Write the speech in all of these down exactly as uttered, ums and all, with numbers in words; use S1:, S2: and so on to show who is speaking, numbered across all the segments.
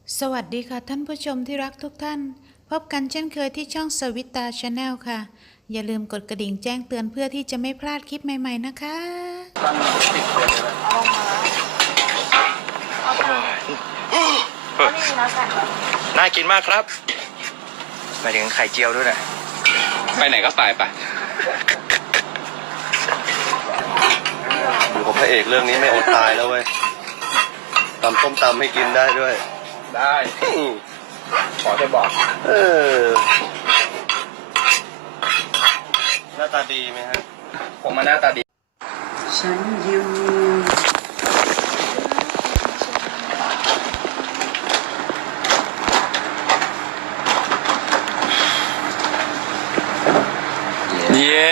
S1: สวัสดีค่ะท่านผู้ชมที่รักทุกท่านพบกันเช่นเคยที่ช่องสวิตาชาแนลค่ะอย่าลืมกดกระดิ่งแจ้งเตือนเพื่อที่จะไม่พลาดคลิปใหม่ๆนะคะ
S2: น่ากินมากครับหมายถึงไข่เจียวด้วยนะไปไหนก็ไปไป
S3: อยู่กับพระเอกเรื่องนี้ไม่อดตายแล้วเว้ยตำต้มตำให้กินได้ด้วย
S2: ได้ขอจะบอก
S3: เออหน้าตาดีไหมฮะ
S2: ผมมาหน้าตาดี
S3: ฉันอยู่
S2: เย้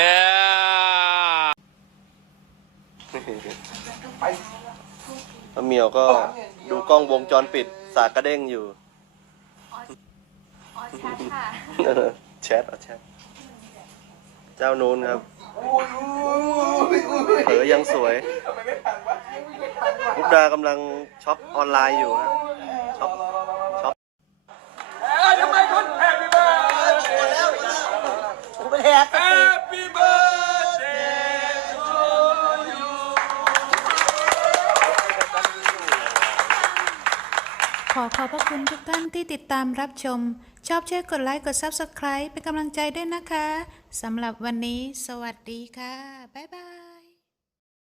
S3: ป้าเมียวก็ดูกล้องวงจรปิดสากกระเด้งอยู่
S4: อ๋อแชทค่ะ
S3: แชทอ๋อแชทเจ้านูนครับเผลอยังสวยมุกดากำลังช็อปออนไลน์อยู่ฮะช็อปช็อป
S2: ทำไมคนแฮปปี้เบิร์ดเดย์แฮปปี้เบิร์ดเดย์ทูยู
S1: ขอขอบพระคุณทุกท่านที่ติดตามรับชมชอบช่วยกดไลค์กด ซับสไครบ์ เป็นกำลังใจด้วยนะคะสำหรับวันนี้สวัสดีค่ะบ๊ายบาย